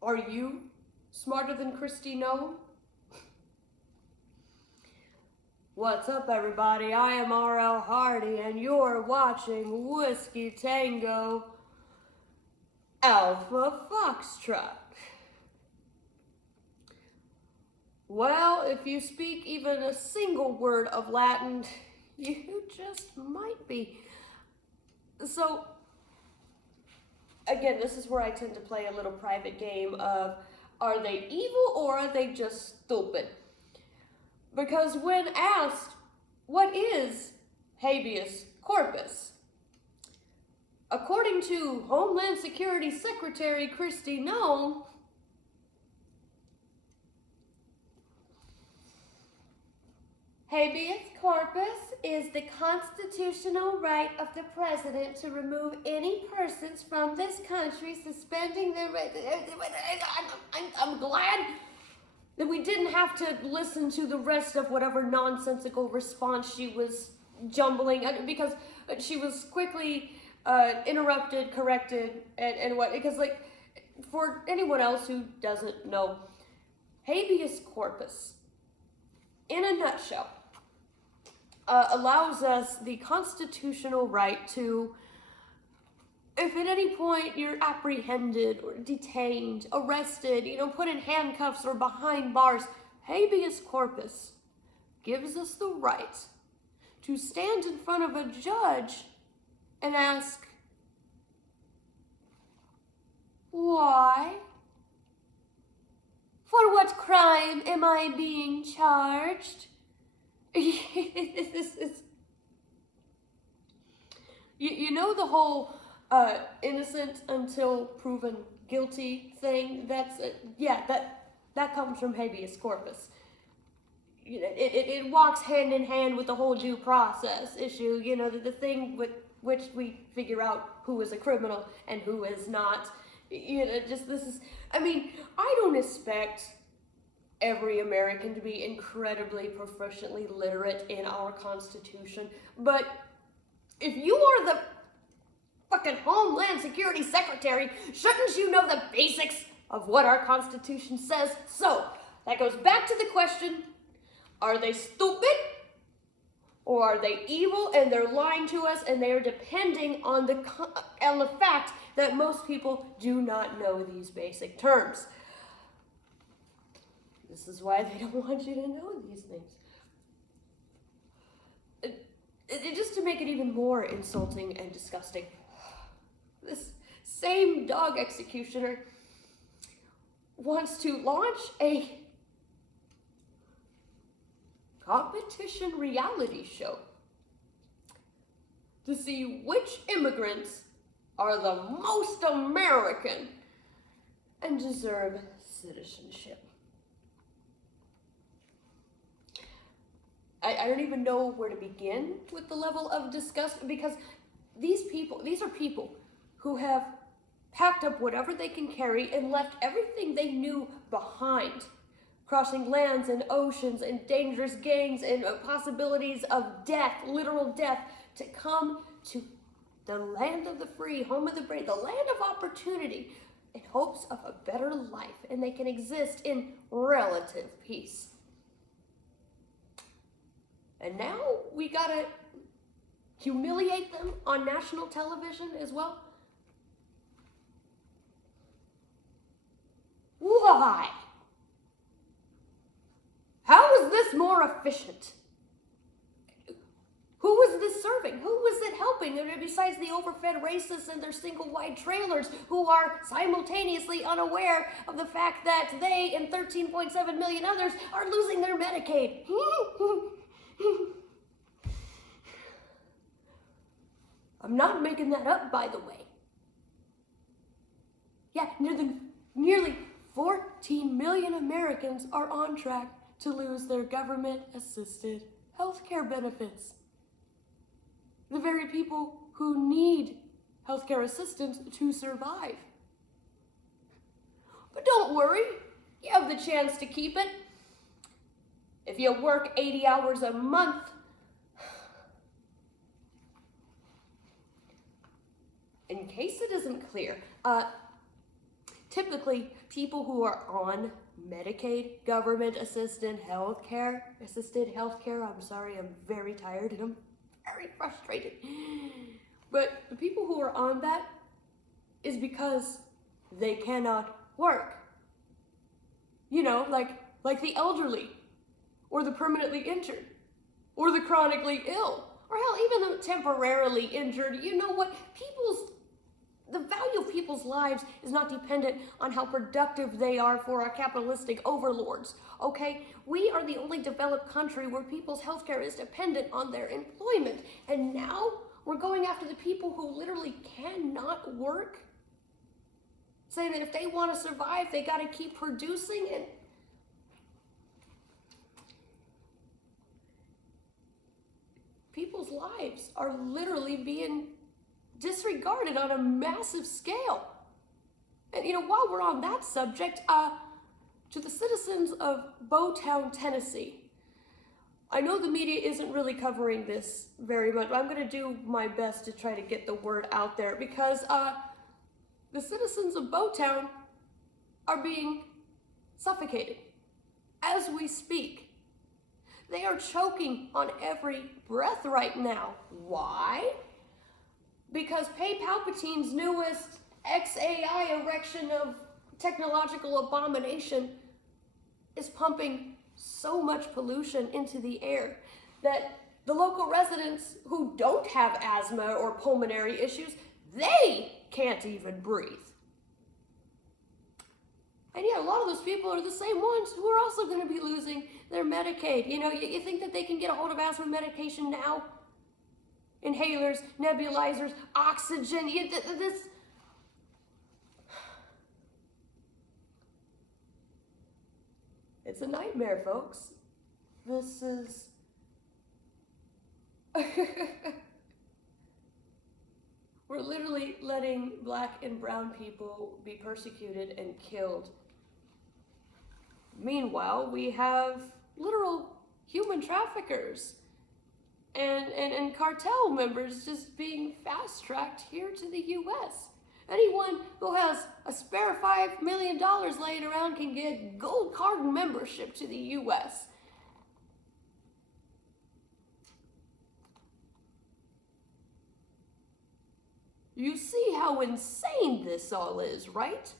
Are you smarter than Christy Noam? What's up, everybody? I am R.L. Hardy, and you're watching Whiskey Tango Alpha Foxtrot. Well, if you speak even a single word of Latin, you just might be. So, again, this is where I tend to play a little private game of, are they evil or are they just stupid? Because when asked, what is habeas corpus? According to Homeland Security Secretary Christy Noam, habeas corpus is the constitutional right of the president to remove any persons from this country suspending their... I'm glad that we didn't have to listen to the rest of whatever nonsensical response she was jumbling, because she was quickly interrupted, corrected, and what, because like, for anyone else who doesn't know, habeas corpus, in a nutshell, allows us the constitutional right to, if at any point you're apprehended or detained, arrested, put in handcuffs or behind bars, habeas corpus gives us the right to stand in front of a judge and ask, why? For what crime am I being charged? You know the whole innocent until proven guilty thing? That comes from habeas corpus. It walks hand in hand with the whole due process issue, the thing with which we figure out who is a criminal and who is not. I don't expect every American to be incredibly proficiently literate in our Constitution, but if you are the fucking Homeland Security Secretary, shouldn't you know the basics of what our Constitution says? So, that goes back to the question, are they stupid? Or are they evil and they're lying to us and they're depending on the fact that most people do not know these basic terms? This is why they don't want you to know these things. Just to make it even more insulting and disgusting, this same dog executioner wants to launch a competition reality show to see which immigrants are the most American and deserve citizenship. I don't even know where to begin with the level of disgust, because these are people who have packed up whatever they can carry and left everything they knew behind, crossing lands and oceans and dangerous gangs and possibilities of death, literal death, to come to the land of the free, home of the brave, the land of opportunity, in hopes of a better life, and they can exist in relative peace. And now we gotta humiliate them on national television as well? Why? How is this more efficient? Who was this serving? Who was it helping? Besides the overfed racists and their single-wide trailers who are simultaneously unaware of the fact that they and 13.7 million others are losing their Medicaid. I'm not making that up, by the way. Yeah, nearly 14 million Americans are on track to lose their government-assisted health care benefits. The very people who need healthcare assistance to survive. But don't worry, you have the chance to keep it. If you work 80 hours a month, in case it isn't clear, typically people who are on Medicaid, government assisted healthcare, I'm sorry, I'm very tired and I'm very frustrated. But the people who are on that is because they cannot work. You know, like the elderly, or the permanently injured, or the chronically ill, or hell, even the temporarily injured. You know what? The value of people's lives is not dependent on how productive they are for our capitalistic overlords, okay? We are the only developed country where people's healthcare is dependent on their employment. And now we're going after the people who literally cannot work, saying that if they want to survive, they got to keep producing. And people's lives are literally being disregarded on a massive scale. And you know, while we're on that subject, to the citizens of Bowtown, Tennessee, I know the media isn't really covering this very much, but I'm going to do my best to try to get the word out there, because the citizens of Bowtown are being suffocated as we speak. They are choking on every breath right now. Why? Because Palpatine's newest XAI erection of technological abomination is pumping so much pollution into the air that the local residents who don't have asthma or pulmonary issues, they can't even breathe. And yeah, a lot of those people are the same ones who are also going to be losing their Medicaid. You know, you think that they can get a hold of asthma medication now? Inhalers, nebulizers, oxygen, it's a nightmare, folks. This is... We're literally letting black and brown people be persecuted and killed. Meanwhile, we have literal human traffickers and cartel members just being fast-tracked here to the U.S. Anyone who has a spare $5 million laying around can get gold card membership to the U.S. You see how insane this all is, right?